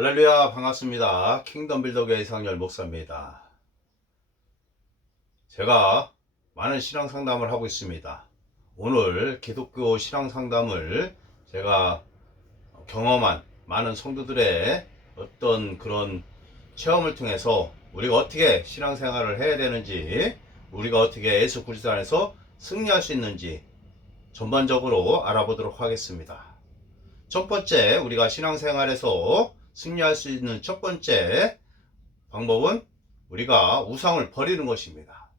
할렐루야, 반갑습니다. 킹덤 빌더교회 이상열 목사입니다. 제가 많은 신앙 상담을 하고 있습니다. 오늘 기독교 신앙 상담을 제가 경험한 많은 성도들의 어떤 그런 체험을 통해서 우리가 어떻게 신앙생활을 해야 되는지, 우리가 어떻게 예수 그리스도 안에서 승리할 수 있는지 전반적으로 알아보도록 하겠습니다. 첫 번째, 우리가 신앙생활에서 승리할 수 있는 첫 번째 방법은 우리가 우상을 버리는 것입니다.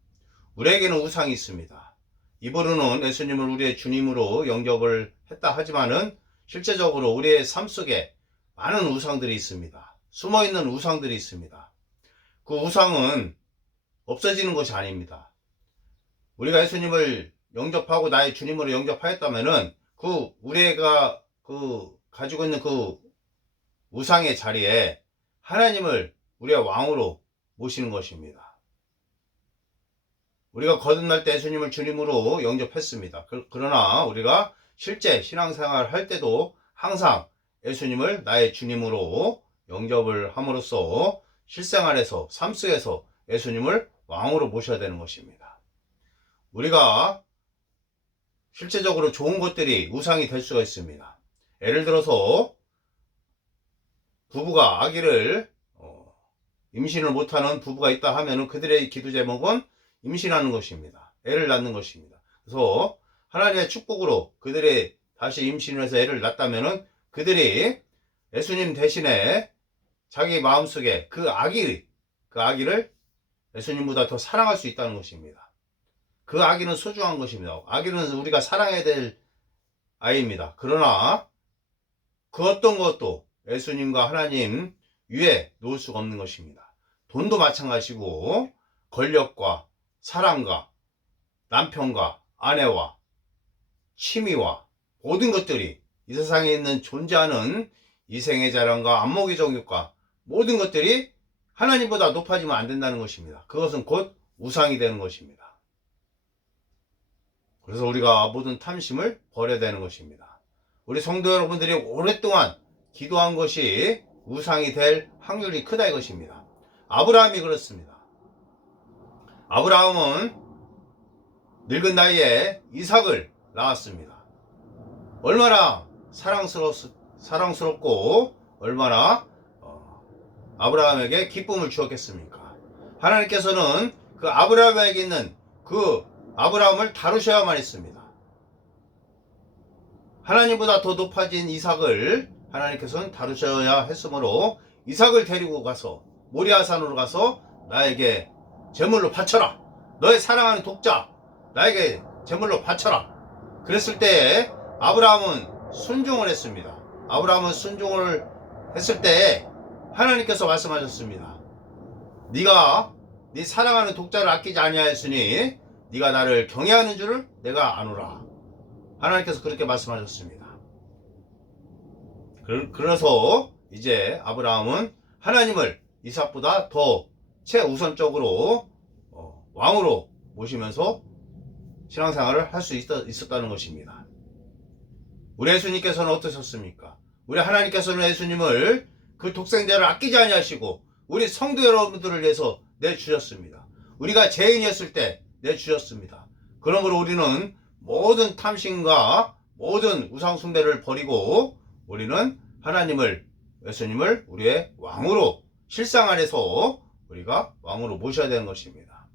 우리에게는 우상이 있습니다. 입으로는 예수님을 우리의 주님으로 영접을 했다 하지만은 실제적으로 우리의 삶 속에 많은 우상들이 있습니다. 숨어있는 우상들이 있습니다. 그 우상은 없어지는 것이 아닙니다. 우리가 예수님을 영접하고 나의 주님으로 영접하였다면은 우리가 가지고 있는 우상의 자리에 하나님을 우리의 왕으로 모시는 것입니다. 우리가 거듭날 때 예수님을 주님으로 영접했습니다. 그러나 우리가 실제 신앙생활을 할 때도 항상 예수님을 나의 주님으로 영접을 함으로써 실생활에서, 삶 속에서 예수님을 왕으로 모셔야 되는 것입니다. 우리가 실제적으로 좋은 것들이 우상이 될 수가 있습니다. 예를 들어서 부부가 아기를 임신을 못하는 부부가 있다 하면 그들의 기도 제목은 임신하는 것입니다. 애를 낳는 것입니다. 그래서 하나님의 축복으로 그들이 다시 임신을 해서 애를 낳았다면 그들이 예수님 대신에 자기 마음속에 그 아기를 예수님보다 더 사랑할 수 있다는 것입니다. 그 아기는 소중한 것입니다. 아기는 우리가 사랑해야 될 아이입니다. 그러나 그 어떤 것도 예수님과 하나님 위에 놓을 수가 없는 것입니다. 돈도 마찬가지고 권력과 사랑과 남편과 아내와 취미와 모든 것들이 이 세상에 있는 존재하는 이생의 자랑과 안목의 정욕과 모든 것들이 하나님보다 높아지면 안 된다는 것입니다. 그것은 곧 우상이 되는 것입니다. 그래서 우리가 모든 탐심을 버려야 되는 것입니다. 우리 성도 여러분들이 오랫동안 기도한 것이 우상이 될 확률이 크다 이것입니다. 아브라함이 그렇습니다. 아브라함은 늙은 나이에 이삭을 낳았습니다. 얼마나 사랑스럽고 얼마나 아브라함에게 기쁨을 주었겠습니까? 하나님께서는 그 아브라함에게 있는 그 아브라함을 다루셔야만 했습니다. 하나님보다 더 높아진 이삭을 하나님께서는 다루셔야 했으므로 이삭을 데리고 가서 모리아산으로 가서 나에게 제물로 바쳐라. 너의 사랑하는 독자 나에게 제물로 바쳐라. 그랬을 때 아브라함은 순종을 했습니다. 아브라함은 순종을 했을 때 하나님께서 말씀하셨습니다. 네가 네 사랑하는 독자를 아끼지 아니하였으니 네가 나를 경외하는 줄을 내가 아노라. 하나님께서 그렇게 말씀하셨습니다. 그래서 이제 아브라함은 하나님을 이삭보다 더 최우선적으로 왕으로 모시면서 신앙생활을 할 수 있었다는 것입니다. 우리 예수님께서는 어떠셨습니까? 우리 하나님께서는 예수님을 그 독생자를 아끼지 아니하시고 우리 성도 여러분들을 위해서 내주셨습니다. 우리가 죄인이었을 때 내주셨습니다. 그러므로 우리는 모든 탐심과 모든 우상 숭배를 버리고 우리는 예수님을 우리의 왕으로 실상 안에서 우리가 왕으로 모셔야 되는 것입니다.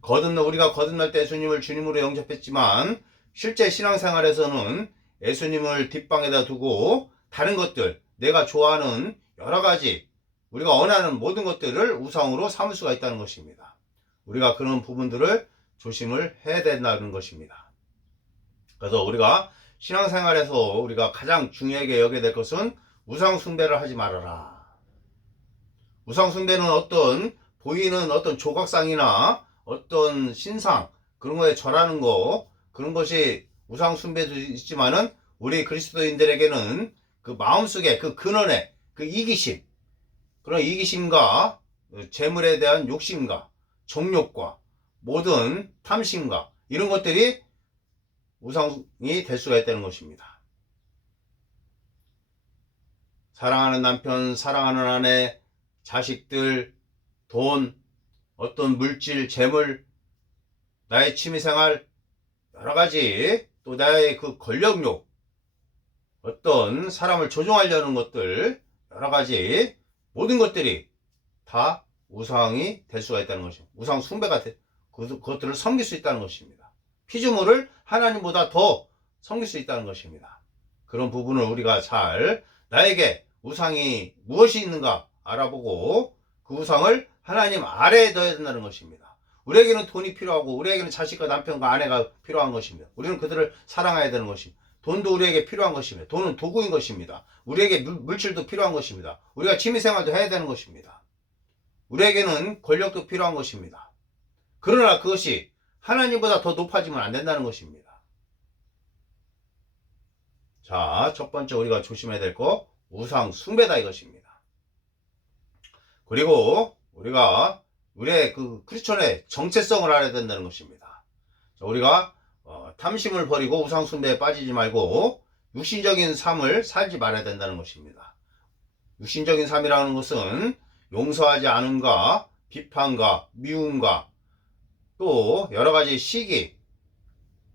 우리가 거듭날 때 예수님을 주님으로 영접했지만 실제 신앙생활에서는 예수님을 뒷방에다 두고 다른 것들, 내가 좋아하는 여러 가지 우리가 원하는 모든 것들을 우상으로 삼을 수가 있다는 것입니다. 우리가 그런 부분들을 조심을 해야 된다는 것입니다. 그래서 우리가 신앙생활에서 우리가 가장 중요하게 여겨야 될 것은 우상 숭배를 하지 말아라. 우상 숭배는 보이는 어떤 조각상이나 어떤 신상 그런 거에 절하는 거 그런 것이 우상 숭배도 있지만은 우리 그리스도인들에게는 그 마음속에 그 근원에 그 이기심 그런 이기심과 재물에 대한 욕심과 정욕과 모든 탐심과 이런 것들이 우상이 될 수가 있다는 것입니다. 사랑하는 남편, 사랑하는 아내, 자식들, 돈, 어떤 물질, 재물, 나의 취미생활, 여러 가지, 또 나의 그 권력욕, 어떤 사람을 조종하려는 것들, 여러 가지, 모든 것들이 다 우상이 될 수가 있다는 것입니다. 우상 숭배가 그것들을 섬길 수 있다는 것입니다. 피조물을 하나님보다 더 섬길 수 있다는 것입니다. 그런 부분을 우리가 잘 나에게 우상이 무엇이 있는가 알아보고 그 우상을 하나님 아래에 둬야 된다는 것입니다. 우리에게는 돈이 필요하고 우리에게는 자식과 남편과 아내가 필요한 것입니다. 우리는 그들을 사랑해야 되는 것입니다. 돈도 우리에게 필요한 것입니다. 돈은 도구인 것입니다. 우리에게 물질도 필요한 것입니다. 우리가 취미생활도 해야 되는 것입니다. 우리에게는 권력도 필요한 것입니다. 그러나 그것이 하나님보다 더 높아지면 안 된다는 것입니다. 자, 첫 번째 우리가 조심해야 될 거 우상 숭배다 이것입니다. 그리고 우리가 우리의 그 크리스천의 정체성을 알아야 된다는 것입니다. 자, 우리가 탐심을 버리고 우상 숭배에 빠지지 말고 육신적인 삶을 살지 말아야 된다는 것입니다. 육신적인 삶이라는 것은 용서하지 않음과 비판과 미움과 또 여러 가지 시기,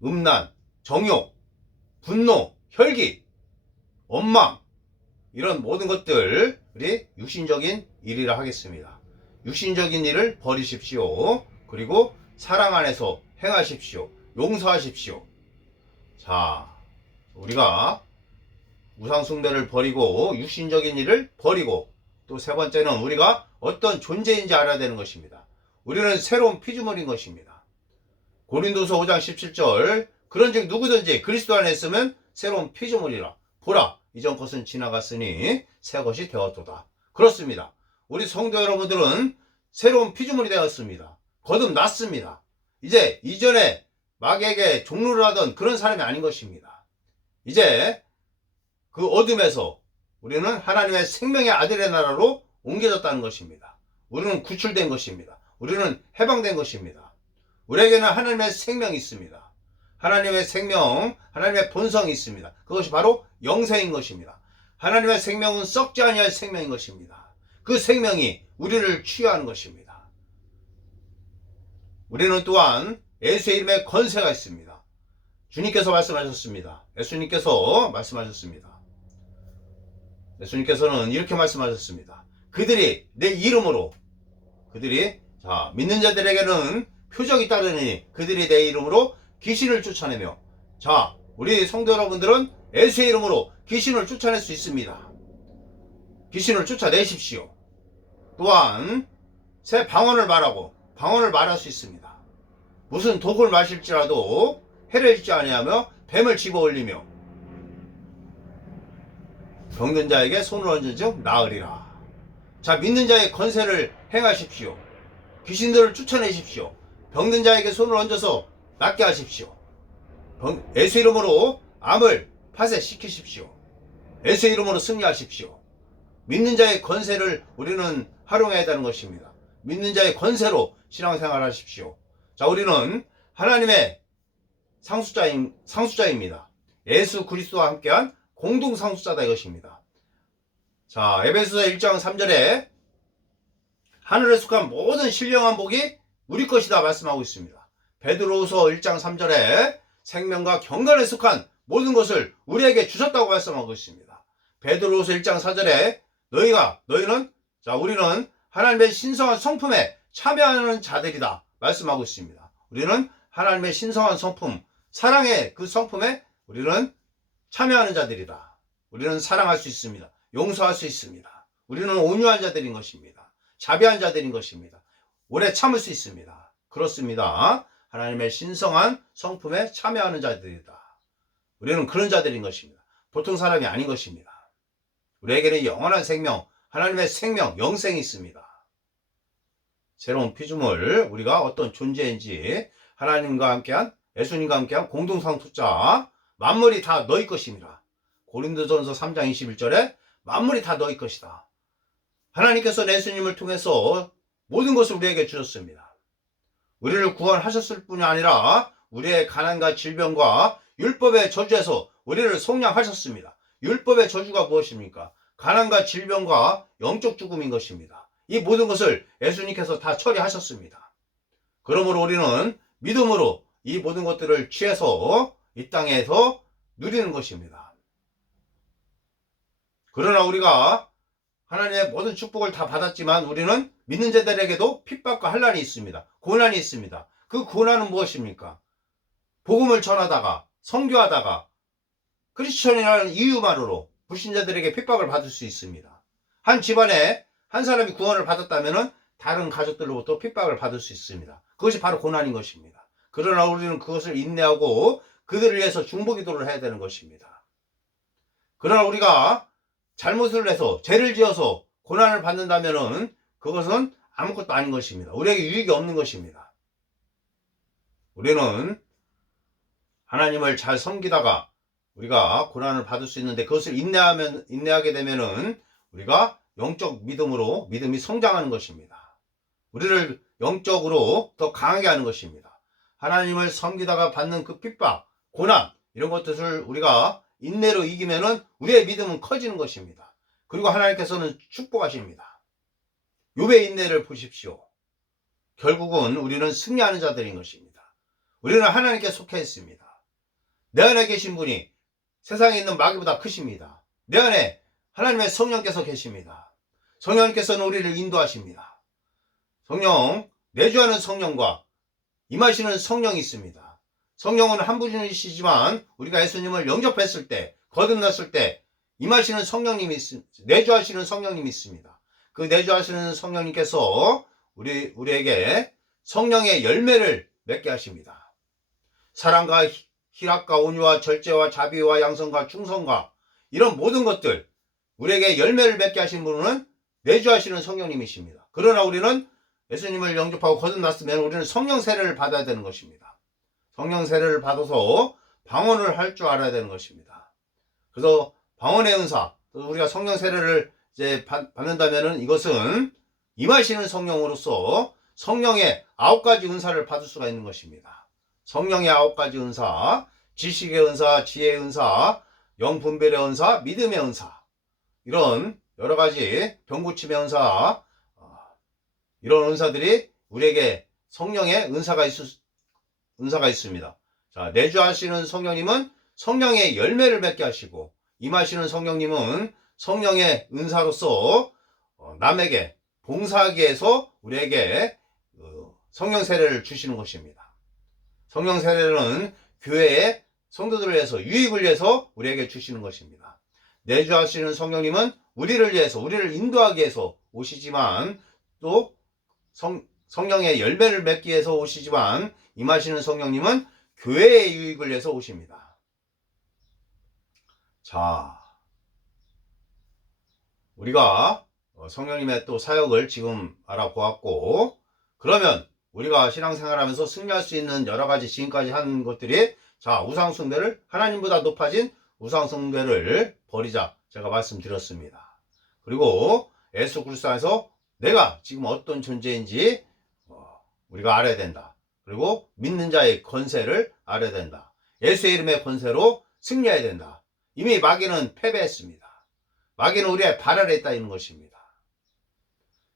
음란, 정욕, 분노, 혈기, 원망 이런 모든 것들이 육신적인 일이라 하겠습니다. 육신적인 일을 버리십시오. 그리고 사랑 안에서 행하십시오. 용서하십시오. 자, 우리가 우상 숭배를 버리고 육신적인 일을 버리고 또 세 번째는 우리가 어떤 존재인지 알아야 되는 것입니다. 우리는 새로운 피조물인 것입니다. 고린도서 5장 17절 그런즉 누구든지 그리스도 안에 있으면 새로운 피조물이라 보라 이전 것은 지나갔으니 새 것이 되었도다. 그렇습니다. 우리 성도 여러분들은 새로운 피조물이 되었습니다. 거듭났습니다. 이제 이전에 마귀에게 종로를 하던 그런 사람이 아닌 것입니다. 이제 그 어둠에서 우리는 하나님의 생명의 아들의 나라로 옮겨졌다는 것입니다. 우리는 구출된 것입니다. 우리는 해방된 것입니다. 우리에게는 하나님의 생명이 있습니다. 하나님의 생명, 하나님의 본성이 있습니다. 그것이 바로 영생인 것입니다. 하나님의 생명은 썩지 아니할 생명인 것입니다. 그 생명이 우리를 치유하는 것입니다. 우리는 또한 예수의 이름에 권세가 있습니다. 주님께서 말씀하셨습니다. 예수님께서 말씀하셨습니다. 예수님께서는 이렇게 말씀하셨습니다. 그들이 내 이름으로 믿는 자들에게는 표적이 따르니 그들이 내 이름으로 귀신을 쫓아내며 자, 우리 성도 여러분들은 예수의 이름으로 귀신을 쫓아낼 수 있습니다. 귀신을 쫓아내십시오. 또한 새 방언을 말할 수 있습니다. 무슨 독을 마실지라도 해를 입지 아니하며 뱀을 집어올리며 병든 자에게 손을 얹은 즉 나으리라. 자, 믿는 자의 권세를 행하십시오. 귀신들을 쫓아내십시오. 병든 자에게 손을 얹어서 낫게 하십시오. 예수 이름으로 암을 파쇄시키십시오. 예수 이름으로 승리하십시오. 믿는 자의 권세를 우리는 활용해야 하는 것입니다. 믿는 자의 권세로 신앙생활 하십시오. 자, 우리는 하나님의 상수자입니다. 예수 그리스도와 함께한 공동 상수자다 이것입니다. 자, 에베소서 1장 3절에 하늘에 속한 모든 신령한 복이 우리 것이다 말씀하고 있습니다. 베드로후서 1장 3절에 생명과 경건에 속한 모든 것을 우리에게 주셨다고 말씀하고 있습니다. 베드로후서 1장 4절에 우리는 하나님의 신성한 성품에 참여하는 자들이다 말씀하고 있습니다. 우리는 하나님의 신성한 성품, 사랑의 그 성품에 우리는 참여하는 자들이다. 우리는 사랑할 수 있습니다. 용서할 수 있습니다. 우리는 온유한 자들인 것입니다. 자비한 자들인 것입니다. 오래 참을 수 있습니다. 그렇습니다. 하나님의 신성한 성품에 참여하는 자들이다. 우리는 그런 자들인 것입니다. 보통 사람이 아닌 것입니다. 우리에게는 영원한 생명, 하나님의 생명, 영생이 있습니다. 새로운 피조물, 우리가 어떤 존재인지 하나님과 함께한, 예수님과 함께한 공동상투자, 만물이 다 너희 것입니다. 고린도전서 3장 21절에 만물이 다 너희 것이다. 하나님께서 예수님을 통해서 모든 것을 우리에게 주셨습니다. 우리를 구원하셨을 뿐이 아니라 우리의 가난과 질병과 율법의 저주에서 우리를 속량하셨습니다. 율법의 저주가 무엇입니까? 가난과 질병과 영적 죽음인 것입니다. 이 모든 것을 예수님께서 다 처리하셨습니다. 그러므로 우리는 믿음으로 이 모든 것들을 취해서 이 땅에서 누리는 것입니다. 그러나 우리가 하나님의 모든 축복을 다 받았지만 우리는 믿는 자들에게도 핍박과 환난이 있습니다. 고난이 있습니다. 그 고난은 무엇입니까? 복음을 전하다가 선교하다가 크리스천이라는 이유만으로 불신자들에게 핍박을 받을 수 있습니다. 한 집안에 한 사람이 구원을 받았다면 다른 가족들로부터 핍박을 받을 수 있습니다. 그것이 바로 고난인 것입니다. 그러나 우리는 그것을 인내하고 그들을 위해서 중보기도를 해야 되는 것입니다. 그러나 우리가 잘못을 해서 죄를 지어서 고난을 받는다면 그것은 아무것도 아닌 것입니다. 우리에게 유익이 없는 것입니다. 우리는 하나님을 잘 섬기다가 우리가 고난을 받을 수 있는데 그것을 인내하게 되면은 우리가 영적 믿음이 성장하는 것입니다. 우리를 영적으로 더 강하게 하는 것입니다. 하나님을 섬기다가 받는 그 핍박, 고난 이런 것들을 우리가 인내로 이기면은 우리의 믿음은 커지는 것입니다. 그리고 하나님께서는 축복하십니다. 욥의 인내를 보십시오. 결국은 우리는 승리하는 자들인 것입니다. 우리는 하나님께 속해 있습니다. 내 안에 계신 분이 세상에 있는 마귀보다 크십니다. 내 안에 하나님의 성령께서 계십니다. 성령께서는 우리를 인도하십니다. 성령, 내주하는 성령과 임하시는 성령이 있습니다. 성령은 한 분이시지만 우리가 예수님을 영접했을 때, 거듭났을 때 임하시는 성령님이 있습니다. 내주하시는 성령님이 있습니다. 그 내주하시는 성령님께서 우리에게 성령의 열매를 맺게 하십니다. 사랑과 희락과 온유와 절제와 자비와 양성과 충성과 이런 모든 것들 우리에게 열매를 맺게 하신 분은 내주하시는 성령님이십니다. 그러나 우리는 예수님을 영접하고 거듭났으면 우리는 성령 세례를 받아야 되는 것입니다. 성령 세례를 받아서 방언을 할 줄 알아야 되는 것입니다. 그래서 방언의 은사, 우리가 성령 세례를 이제 받는다면은 이것은 임하시는 성령으로서 성령의 9가지 은사를 받을 수가 있는 것입니다. 성령의 9가지 은사, 지식의 은사, 지혜의 은사, 영분별의 은사, 믿음의 은사, 이런 여러 가지 병고침의 은사, 이런 은사들이 우리에게 성령의 은사가 있습니다. 자, 내주하시는 성령님은 성령의 열매를 맺게 하시고 임하시는 성령님은 성령의 은사로서 남에게 봉사하기 위해서 우리에게 성령 세례를 주시는 것입니다. 성령 세례는 교회의 성도들을 위해서 유익을 위해서 우리에게 주시는 것입니다. 내주하시는 성령님은 우리를 위해서 우리를 인도하기 위해서 오시지만 또 성령의 열매를 맺기 위해서 오시지만 임하시는 성령님은 교회의 유익을 위해서 오십니다. 자, 우리가 성령님의 또 사역을 지금 알아보았고, 그러면 우리가 신앙생활하면서 승리할 수 있는 여러 가지 지금까지 한 것들이, 자, 우상숭배를, 하나님보다 높아진 우상숭배를 버리자, 제가 말씀드렸습니다. 그리고 예수 그리스도 안에서 내가 지금 어떤 존재인지 우리가 알아야 된다. 그리고 믿는 자의 권세를 알아야 된다. 예수의 이름의 권세로 승리해야 된다. 이미 마귀는 패배했습니다. 마귀는 우리의 발 아래에 있다 있는 것입니다.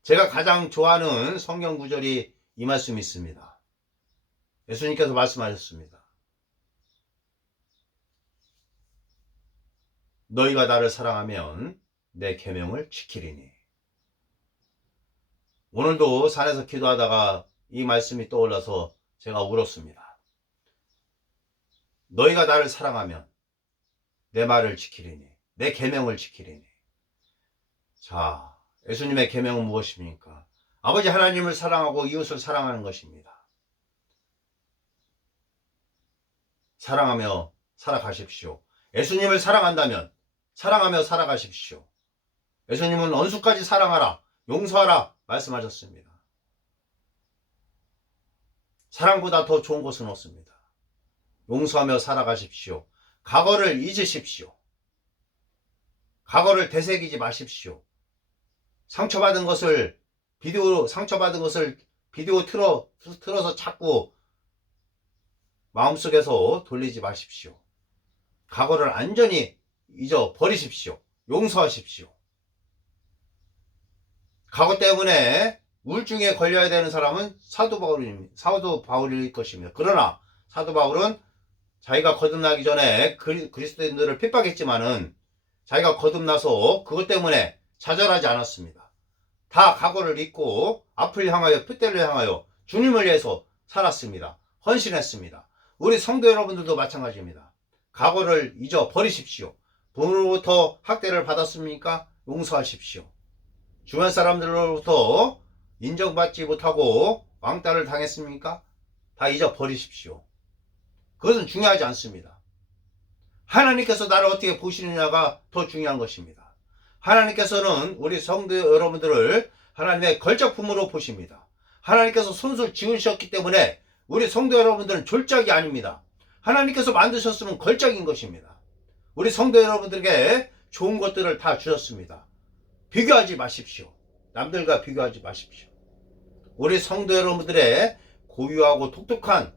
제가 가장 좋아하는 성경 구절이 이 말씀이 있습니다. 예수님께서 말씀하셨습니다. 너희가 나를 사랑하면 내 계명을 지키리니. 오늘도 산에서 기도하다가 이 말씀이 떠올라서 제가 울었습니다. 너희가 나를 사랑하면 내 말을 지키리니, 내 계명을 지키리니. 자, 예수님의 계명은 무엇입니까? 아버지 하나님을 사랑하고 이웃을 사랑하는 것입니다. 사랑하며 살아가십시오. 예수님을 사랑한다면 사랑하며 살아가십시오. 예수님은 원수까지 사랑하라, 용서하라 말씀하셨습니다. 사랑보다 더 좋은 것은 없습니다. 용서하며 살아가십시오. 과거를 잊으십시오. 과거를 되새기지 마십시오. 상처받은 것을 비디오 틀어서 자꾸 마음속에서 돌리지 마십시오. 과거를 안전히 잊어버리십시오. 용서하십시오. 과거 때문에 우울증에 걸려야 되는 사람은 사도 바울일 것입니다. 그러나 사도 바울은 자기가 거듭나기 전에 그리스도인들을 핍박했지만은 자기가 거듭나서 그것 때문에 좌절하지 않았습니다. 다 각오를 잊고 앞을 향하여 풋대를 향하여 주님을 위해서 살았습니다. 헌신했습니다. 우리 성도 여러분들도 마찬가지입니다. 각오를 잊어 버리십시오. 부모로부터 학대를 받았습니까? 용서하십시오. 주변 사람들로부터 인정받지 못하고 왕따를 당했습니까? 다 잊어버리십시오. 그것은 중요하지 않습니다. 하나님께서 나를 어떻게 보시느냐가 더 중요한 것입니다. 하나님께서는 우리 성도 여러분들을 하나님의 걸작품으로 보십니다. 하나님께서 손수 지으셨기 때문에 우리 성도 여러분들은 졸작이 아닙니다. 하나님께서 만드셨으면 걸작인 것입니다. 우리 성도 여러분들에게 좋은 것들을 다 주셨습니다. 비교하지 마십시오. 남들과 비교하지 마십시오. 우리 성도 여러분들의 고유하고 독특한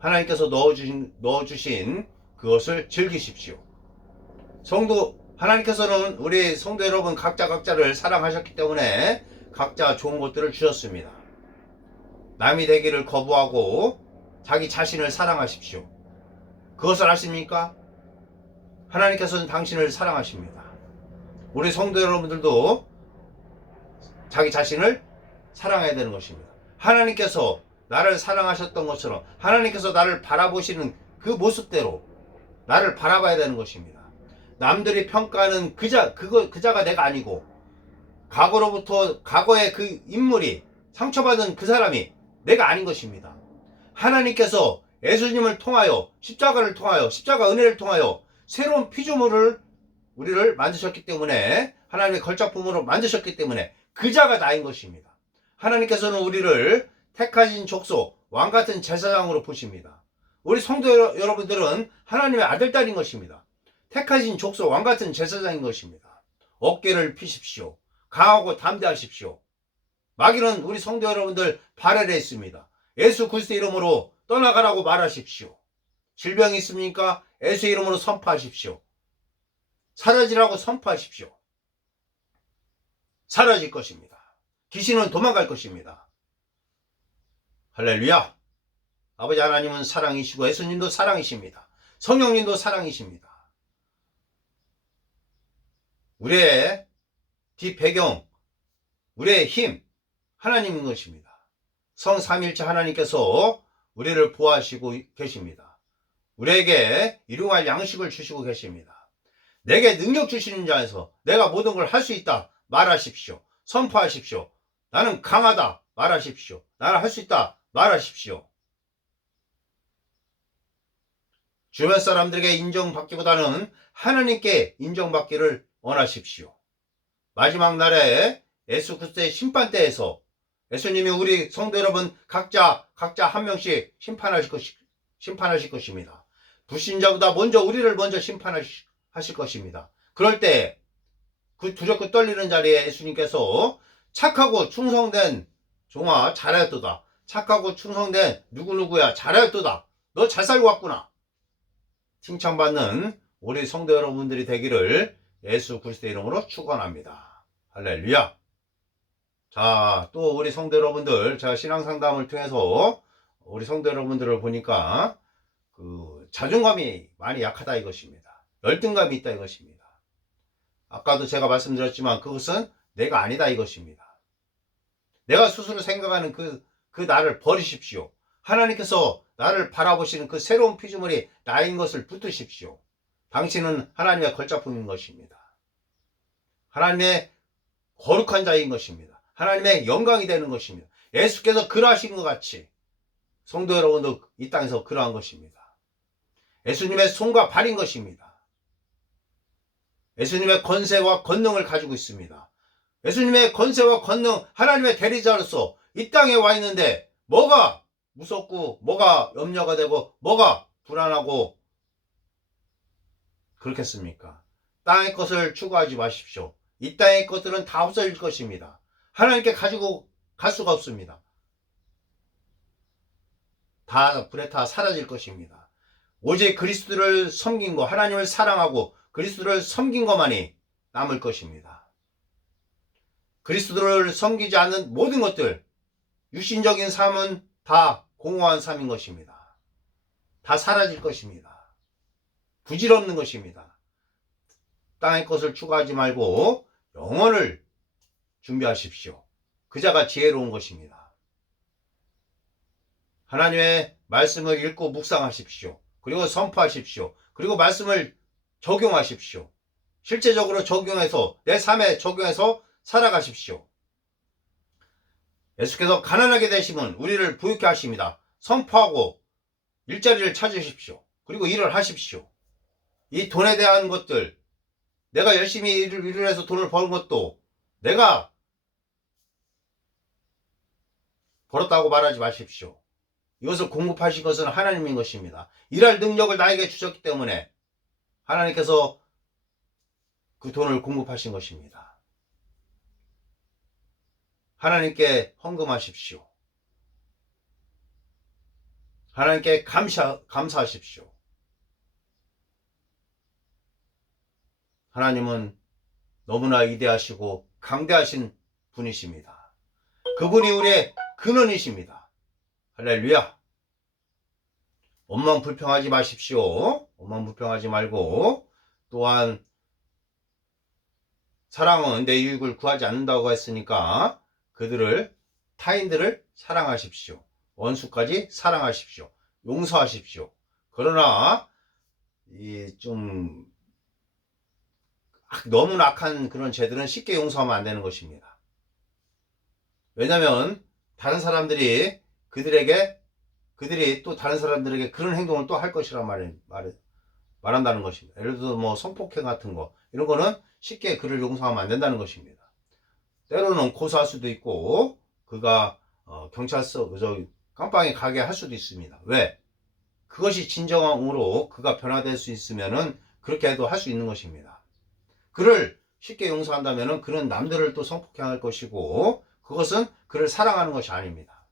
하나님께서 넣어주신 그것을 즐기십시오. 하나님께서는 우리 성도 여러분 각자를 사랑하셨기 때문에 각자 좋은 것들을 주셨습니다. 남이 되기를 거부하고 자기 자신을 사랑하십시오. 그것을 아십니까? 하나님께서는 당신을 사랑하십니다. 우리 성도 여러분들도 자기 자신을 사랑해야 되는 것입니다. 하나님께서 나를 사랑하셨던 것처럼 하나님께서 나를 바라보시는 그 모습대로 나를 바라봐야 되는 것입니다. 남들이 평가하는 그자가 내가 아니고 과거의 그 인물이 상처받은 그 사람이 내가 아닌 것입니다. 하나님께서 예수님을 통하여 십자가 은혜를 통하여 새로운 피조물을 우리를 만드셨기 때문에 하나님의 걸작품으로 만드셨기 때문에 그자가 나인 것입니다. 하나님께서는 우리를 택하신 족속 왕같은 제사장으로 보십니다. 우리 성도 여러분들은 하나님의 아들딸인 것입니다. 택하신 족속 왕같은 제사장인 것입니다. 어깨를 피십시오. 강하고 담대하십시오. 마귀는 우리 성도 여러분들 발해를 했습니다. 예수 그리스도 이름으로 떠나가라고 말하십시오. 질병이 있습니까? 예수의 이름으로 선포하십시오. 사라지라고 선포하십시오. 사라질 것입니다. 귀신은 도망갈 것입니다. 할렐루야. 아버지 하나님은 사랑이시고 예수님도 사랑이십니다. 성령님도 사랑이십니다. 우리의 뒷배경, 우리의 힘, 하나님인 것입니다. 성삼일체 하나님께서 우리를 보호하시고 계십니다. 우리에게 일용할 양식을 주시고 계십니다. 내게 능력 주시는 자에서 내가 모든 걸 할 수 있다 말하십시오. 선포하십시오. 나는 강하다 말하십시오. 나는 할 수 있다 말하십시오. 주변 사람들에게 인정받기보다는 하나님께 인정받기를 원하십시오. 마지막 날에 예수 그리스도의 심판대에서 예수님이 우리 성도 여러분 각자 한 명씩 심판하실 것입니다. 불신자보다 우리를 먼저 심판하실 것입니다. 그럴 때 그 두렵고 떨리는 자리에 예수님께서 착하고 충성된 종아 잘하였도다. 착하고 충성된 누구누구야 잘하였도다. 너 잘 살고 왔구나. 칭찬받는 우리 성도 여러분들이 되기를 예수 그리스도의 이름으로 축원합니다. 할렐루야. 자, 또 우리 성도 여러분들, 제가 신앙상담을 통해서 우리 성도 여러분들을 보니까 그 자존감이 많이 약하다 이것입니다. 열등감이 있다 이것입니다. 아까도 제가 말씀드렸지만 그것은 내가 아니다 이것입니다. 내가 스스로 생각하는 그 나를 버리십시오. 하나님께서 나를 바라보시는 그 새로운 피조물이 나인 것을 붙드십시오. 당신은 하나님의 걸작품인 것입니다. 하나님의 거룩한 자인 것입니다. 하나님의 영광이 되는 것입니다. 예수께서 그러하신 것 같이 성도 여러분도 이 땅에서 그러한 것입니다. 예수님의 손과 발인 것입니다. 예수님의 권세와 권능을 가지고 있습니다. 예수님의 권세와 권능, 하나님의 대리자로서 이 땅에 와 있는데 뭐가 무섭고 뭐가 염려가 되고 뭐가 불안하고 그렇겠습니까? 땅의 것을 추구하지 마십시오. 이 땅의 것들은 다 없어질 것입니다. 하나님께 가지고 갈 수가 없습니다. 다 불에 타 사라질 것입니다. 오직 그리스도를 섬긴 것, 하나님을 사랑하고 그리스도를 섬긴 것만이 남을 것입니다. 그리스도를 섬기지 않는 모든 것들, 육신적인 삶은 다 공허한 삶인 것입니다. 다 사라질 것입니다. 부질없는 것입니다. 땅의 것을 추구하지 말고 영혼을 준비하십시오. 그자가 지혜로운 것입니다. 하나님의 말씀을 읽고 묵상하십시오. 그리고 선포하십시오. 그리고 말씀을 적용하십시오. 실제적으로 적용해서 내 삶에 적용해서 살아가십시오. 예수께서 가난하게 되시면 우리를 부유케 하십니다. 선포하고 일자리를 찾으십시오. 그리고 일을 하십시오. 이 돈에 대한 것들, 내가 열심히 일을 해서 돈을 버는 것도 내가 벌었다고 말하지 마십시오. 이것을 공급하신 것은 하나님인 것입니다. 일할 능력을 나에게 주셨기 때문에 하나님께서 그 돈을 공급하신 것입니다. 하나님께 헌금하십시오. 하나님께 감사하십시오. 하나님은 너무나 위대하시고 강대하신 분이십니다. 그분이 우리의 근원이십니다. 할렐루야. 원망 불평하지 마십시오. 원망 불평하지 말고, 또한 사랑은 내 유익을 구하지 않는다고 했으니까 타인들을 사랑하십시오. 원수까지 사랑하십시오. 용서하십시오. 그러나 너무 악한 그런 죄들은 쉽게 용서하면 안 되는 것입니다. 왜냐하면 다른 사람들이 그들이 또 다른 사람들에게 그런 행동을 또 할 것이란 말한다는 것입니다. 예를 들어 뭐 성폭행 같은 거, 이런 거는 쉽게 그를 용서하면 안 된다는 것입니다. 때로는 고소할 수도 있고 그가 경찰서 깜빵에 가게 할 수도 있습니다. 왜? 그것이 진정으로 그가 변화될 수 있으면은 그렇게 해도 할 수 있는 것입니다. 그를 쉽게 용서한다면은 그는 남들을 또 성폭행할 것이고, 그것은 그를 사랑하는 것이 아닙니다.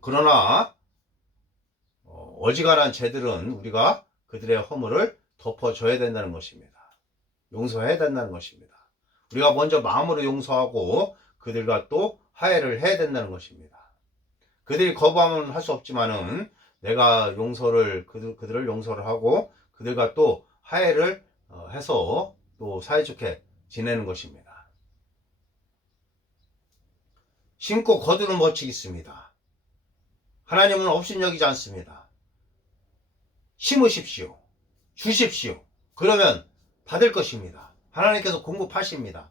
그러나 어지간한 죄들은 우리가 그들의 허물을 덮어줘야 된다는 것입니다. 용서해야 된다는 것입니다. 우리가 먼저 마음으로 용서하고 그들과 또 화해를 해야 된다는 것입니다. 그들이 거부하면 할 수 없지만은 내가 그들을 용서를 하고 그들과 또 화해를 해서 또 사이좋게 지내는 것입니다. 심고 거두는 법칙이 있습니다. 하나님은 업신여기지 않습니다. 심으십시오. 주십시오. 그러면 받을 것입니다. 하나님께서 공급하십니다.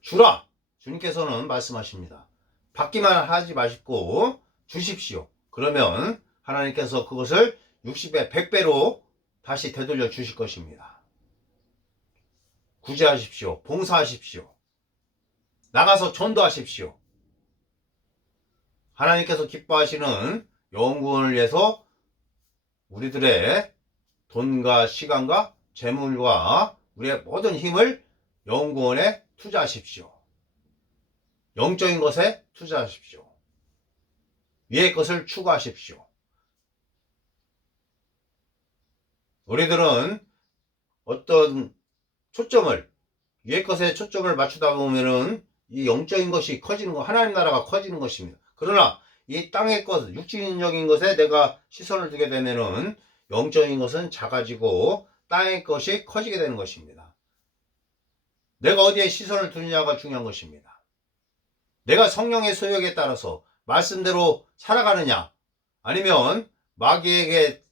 주라. 주님께서는 말씀하십니다. 받기만 하지 마시고 주십시오. 그러면 하나님께서 그것을 60배, 100배로 다시 되돌려 주실 것입니다. 구제하십시오. 봉사하십시오. 나가서 전도하십시오. 하나님께서 기뻐하시는 영구원을 위해서 우리들의 돈과 시간과 재물과 우리의 모든 힘을 영구원에 투자하십시오. 영적인 것에 투자하십시오. 위의 것을 추구하십시오. 우리들은 어떤 위의 것에 초점을 맞추다 보면은 이 영적인 것이 커지는 거, 하나님 나라가 커지는 것입니다. 그러나 이 땅의 것, 육신적인 것에 내가 시선을 두게 되면은 영적인 것은 작아지고 땅의 것이 커지게 되는 것입니다. 내가 어디에 시선을 두느냐가 중요한 것입니다. 내가 성령의 소욕에 따라서 말씀대로 살아가느냐, 아니면 마귀의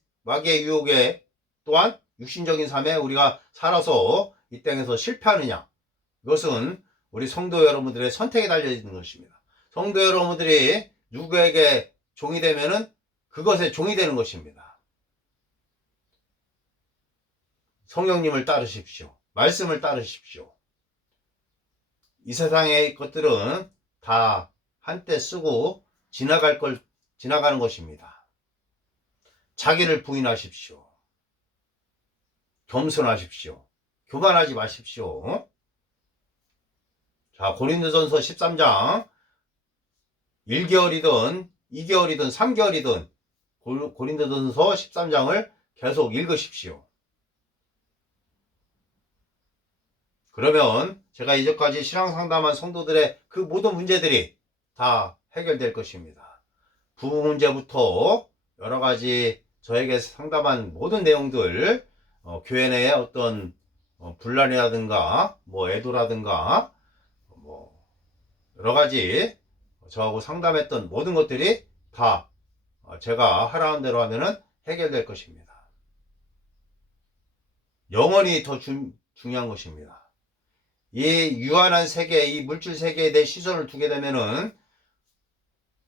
유혹에 또한 육신적인 삶에 우리가 살아서 이 땅에서 실패하느냐, 이것은 우리 성도 여러분들의 선택에 달려있는 것입니다. 성도 여러분들이 누구에게 종이 되면은 그것에 종이 되는 것입니다. 성령님을 따르십시오. 말씀을 따르십시오. 이 세상의 것들은 다 한때 쓰고 지나가는 것입니다. 자기를 부인하십시오. 겸손하십시오. 교만하지 마십시오. 자, 고린도전서 13장 1개월이든 2개월이든 3개월이든 고린도전서 13장을 계속 읽으십시오. 그러면 제가 이제까지 신앙 상담한 성도들의 그 모든 문제들이 다 해결될 것입니다. 부부 문제부터 여러 가지 저에게 상담한 모든 내용들, 교회 내에 어떤 분란이라든가 뭐 애도라든가 뭐 여러 가지 저하고 상담했던 모든 것들이 다 제가 하라는 대로 하면은 해결될 것입니다. 영원히 더 중요한 것입니다. 이 유한한 세계, 이 물질 세계에 내 시선을 두게 되면은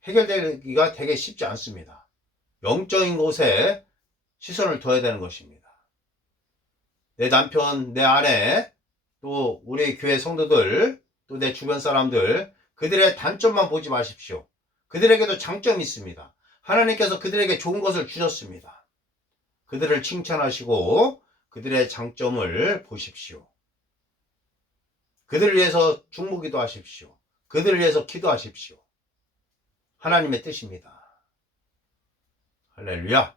해결되기가 되게 쉽지 않습니다. 영적인 곳에 시선을 둬야 되는 것입니다. 내 남편, 내 아내, 또 우리 교회 성도들, 또 내 주변 사람들, 그들의 단점만 보지 마십시오. 그들에게도 장점이 있습니다. 하나님께서 그들에게 좋은 것을 주셨습니다. 그들을 칭찬하시고 그들의 장점을 보십시오. 그들을 위해서 중보기도 하십시오. 그들을 위해서 기도하십시오. 하나님의 뜻입니다. 할렐루야.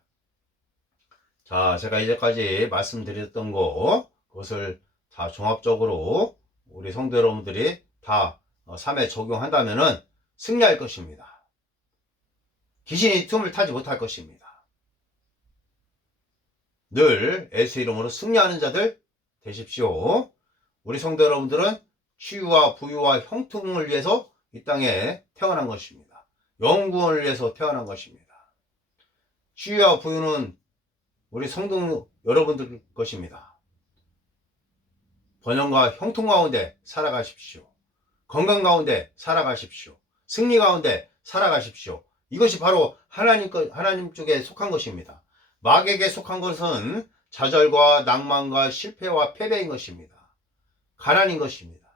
자, 제가 이제까지 말씀드렸던 그것을 다 종합적으로 우리 성도 여러분들이 다 삶에 적용한다면은 승리할 것입니다. 귀신이 틈을 타지 못할 것입니다. 늘 예수 이름으로 승리하는 자들 되십시오. 우리 성도 여러분들은 치유와 부유와 형통을 위해서 이 땅에 태어난 것입니다. 영구원을 위해서 태어난 것입니다. 치유와 부유는 우리 성도 여러분들 것입니다. 번영과 형통 가운데 살아가십시오. 건강 가운데 살아가십시오. 승리 가운데 살아가십시오. 이것이 바로 하나님 쪽에 속한 것입니다. 마귀에게 속한 것은 좌절과 낭만과 실패와 패배인 것입니다. 가난인 것입니다.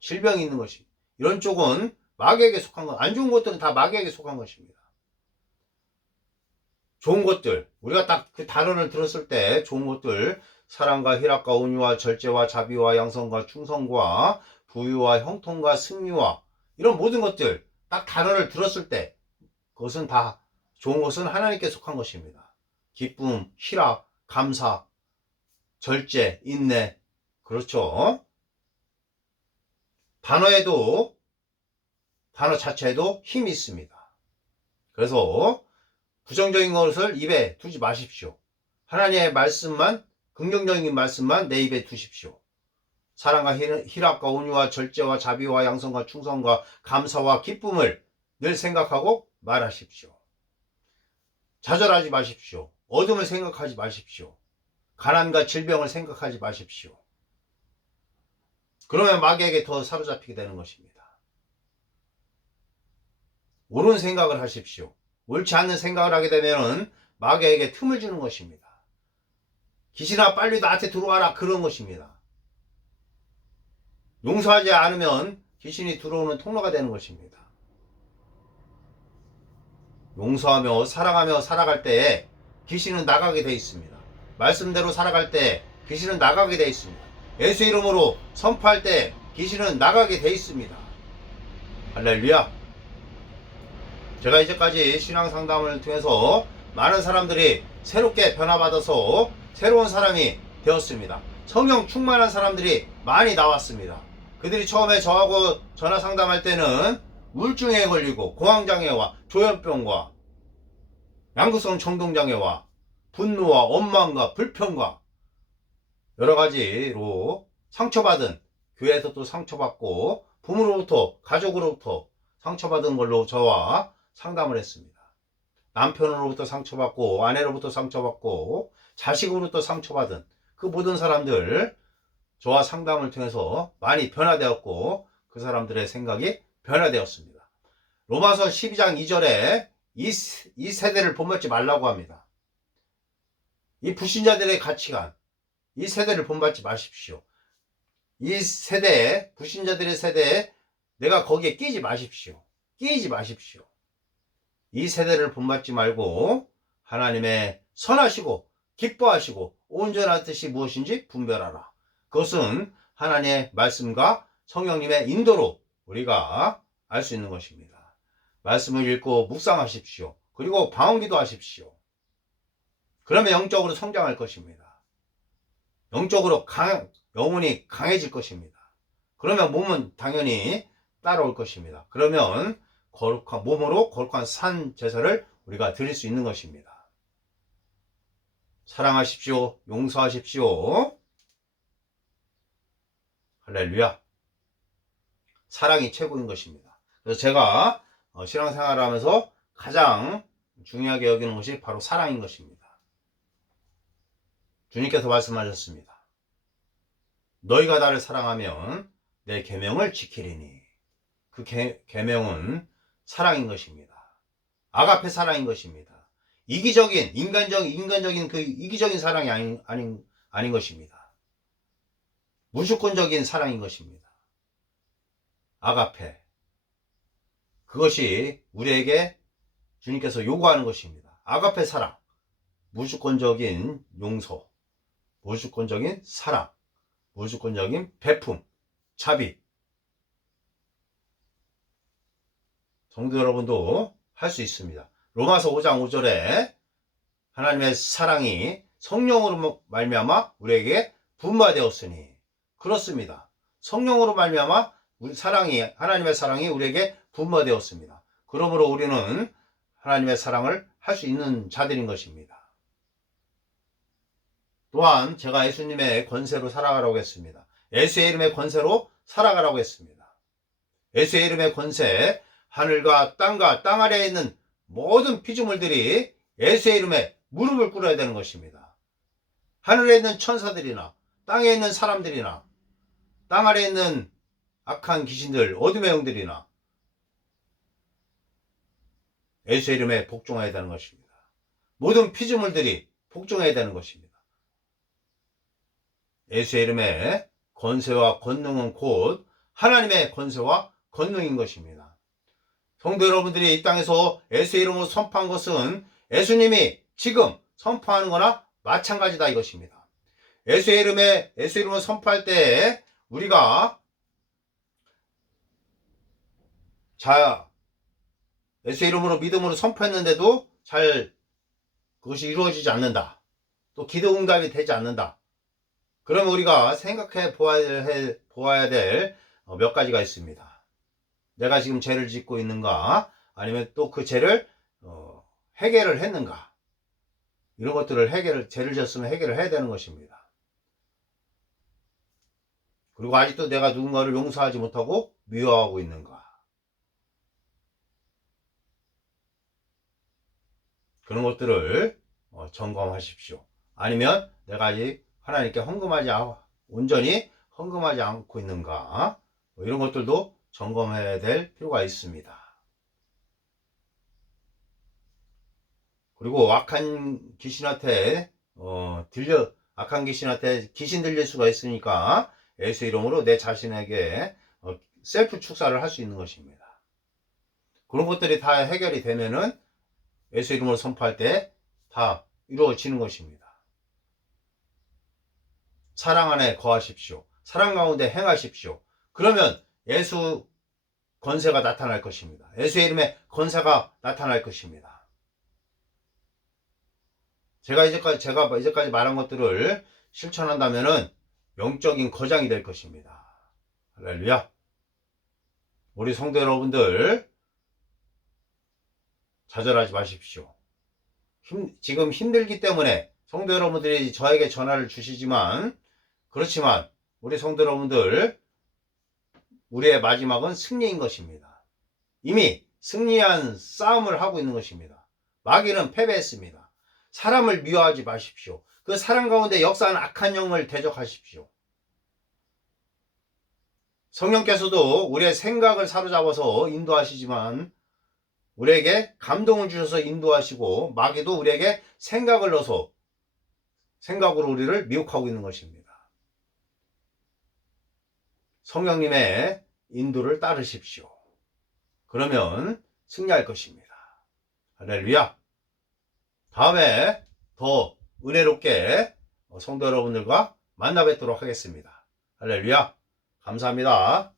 질병이 있는 것입니다. 이런 쪽은 마귀에게 속한 것, 안 좋은 것들은 다 마귀에게 속한 것입니다. 좋은 것들, 우리가 딱 그 단어를 들었을 때 좋은 것들, 사랑과 희락과 온유와 절제와 자비와 양성과 충성과 부유와 형통과 승리와 이런 모든 것들 딱 단어를 들었을 때 그것은 다 좋은 것은 하나님께 속한 것입니다. 기쁨, 희락, 감사, 절제, 인내, 그렇죠. 단어 자체에도 힘이 있습니다. 그래서 부정적인 것을 입에 두지 마십시오. 하나님의 말씀만, 긍정적인 말씀만 내 입에 두십시오. 사랑과 희락과 온유와 절제와 자비와 양성과 충성과 감사와 기쁨을 늘 생각하고 말하십시오. 좌절하지 마십시오. 어둠을 생각하지 마십시오. 가난과 질병을 생각하지 마십시오. 그러면 마귀에게 더 사로잡히게 되는 것입니다. 옳은 생각을 하십시오. 옳지 않는 생각을 하게 되면 마귀에게 틈을 주는 것입니다. 귀신아 빨리 나한테 들어와라 그런 것입니다. 용서하지 않으면 귀신이 들어오는 통로가 되는 것입니다. 용서하며 사랑하며 살아갈 때 귀신은 나가게 되어 있습니다. 말씀대로 살아갈 때 귀신은 나가게 되어 있습니다. 예수 이름으로 선포할 때 귀신은 나가게 되어 있습니다. 할렐루야. 제가 이제까지 신앙 상담을 통해서 많은 사람들이 새롭게 변화받아서 새로운 사람이 되었습니다. 성령 충만한 사람들이 많이 나왔습니다. 그들이 처음에 저하고 전화 상담할 때는 우울증에 걸리고 공황장애와 조현병과 양극성 정동장애와 분노와 원망과 불평과 여러 가지로 상처받은, 교회에서 또 상처받고 부모로부터 가족으로부터 상처받은 걸로 저와 상담을 했습니다. 남편으로부터 상처받고 아내로부터 상처받고 자식으로부터 상처받은 그 모든 사람들 저와 상담을 통해서 많이 변화되었고 그 사람들의 생각이 변화되었습니다. 로마서 12장 2절에 이 세대를 본받지 말라고 합니다. 이 불신자들의 가치관, 이 세대를 본받지 마십시오. 이 세대에, 불신자들의 세대에 내가 거기에 끼지 마십시오. 끼지 마십시오. 이 세대를 본받지 말고 하나님의 선하시고 기뻐하시고 온전한 뜻이 무엇인지 분별하라. 그것은 하나님의 말씀과 성령님의 인도로 우리가 알 수 있는 것입니다. 말씀을 읽고 묵상하십시오. 그리고 방언기도 하십시오. 그러면 영적으로 성장할 것입니다. 영적으로 영혼이 강해질 것입니다. 그러면 몸은 당연히 따라올 것입니다. 그러면 거룩한 몸으로 거룩한 산 제사를 우리가 드릴 수 있는 것입니다. 사랑하십시오. 용서하십시오. 할렐루야. 사랑이 최고인 것입니다. 그래서 제가 신앙생활을 하면서 가장 중요하게 여기는 것이 바로 사랑인 것입니다. 주님께서 말씀하셨습니다. 너희가 나를 사랑하면 내 계명을 지키리니. 그 계명은 사랑인 것입니다. 아가페 사랑인 것입니다. 이기적인 인간적인 그 이기적인 사랑이 아닌 것입니다. 무조건적인 사랑인 것입니다. 아가페. 그것이 우리에게 주님께서 요구하는 것입니다. 아가페 사랑. 무조건적인 용서. 무조건적인 사랑. 무조건적인 베품. 자비. 성도 여러분도 할 수 있습니다. 로마서 5장 5절에 하나님의 사랑이 성령으로 말미암아 우리에게 분마되었으니. 그렇습니다. 성령으로 말미암아 하나님의 사랑이 우리에게 분마되었습니다. 그러므로 우리는 하나님의 사랑을 할 수 있는 자들인 것입니다. 또한 제가 예수님의 권세로 살아가라고 했습니다. 예수의 이름의 권세로 살아가라고 했습니다. 예수의 이름의 권세, 하늘과 땅과 땅 아래에 있는 모든 피조물들이 예수의 이름에 무릎을 꿇어야 되는 것입니다. 하늘에 있는 천사들이나 땅에 있는 사람들이나 땅 아래에 있는 악한 귀신들, 어둠의 영들이나 예수의 이름에 복종해야 되는 것입니다. 모든 피조물들이 복종해야 되는 것입니다. 예수의 이름의 권세와 권능은 곧 하나님의 권세와 권능인 것입니다. 성도 여러분들이 이 땅에서 예수의 이름으로 선포한 것은 예수님이 지금 선포하는 거나 마찬가지다 이것입니다. 예수의 이름으로 선포할 때 우리가 예수의 이름으로 믿음으로 선포했는데도 잘 그것이 이루어지지 않는다. 또 기도 응답이 되지 않는다. 그러면 우리가 생각해 보아야 될 몇 가지가 있습니다. 내가 지금 죄를 짓고 있는가? 아니면 또 그 죄를 해결을 했는가? 이런 것들을 죄를 졌으면 해결을 해야 되는 것입니다. 그리고 아직도 내가 누군가를 용서하지 못하고 미워하고 있는가? 그런 것들을 점검하십시오. 아니면 내가 아직 하나님께 온전히 헌금하지 않고 있는가? 이런 것들도 점검해야 될 필요가 있습니다. 그리고 악한 귀신한테 귀신 들릴 수가 있으니까 예수 이름으로 내 자신에게 셀프 축사를 할 수 있는 것입니다. 그런 것들이 다 해결이 되면은 예수 이름으로 선포할 때 다 이루어지는 것입니다. 사랑 안에 거하십시오. 사랑 가운데 행하십시오. 그러면 예수 권세가 나타날 것입니다. 예수의 이름에 권세가 나타날 것입니다. 제가 이제까지 말한 것들을 실천한다면은 영적인 거장이 될 것입니다. 할렐루야. 우리 성도 여러분들 좌절하지 마십시오. 지금 힘들기 때문에 성도 여러분들이 저에게 전화를 주시지만 그렇지만 우리 성도 여러분들 우리의 마지막은 승리인 것입니다. 이미 승리한 싸움을 하고 있는 것입니다. 마귀는 패배했습니다. 사람을 미워하지 마십시오. 그 사람 가운데 역사하는 악한 영을 대적하십시오. 성령께서도 우리의 생각을 사로잡아서 인도하시지만 우리에게 감동을 주셔서 인도하시고 마귀도 우리에게 생각을 넣어서 생각으로 우리를 미혹하고 있는 것입니다. 성령님의 인도를 따르십시오. 그러면 승리할 것입니다. 할렐루야. 다음에 더 은혜롭게 성도 여러분들과 만나 뵙도록 하겠습니다. 할렐루야. 감사합니다.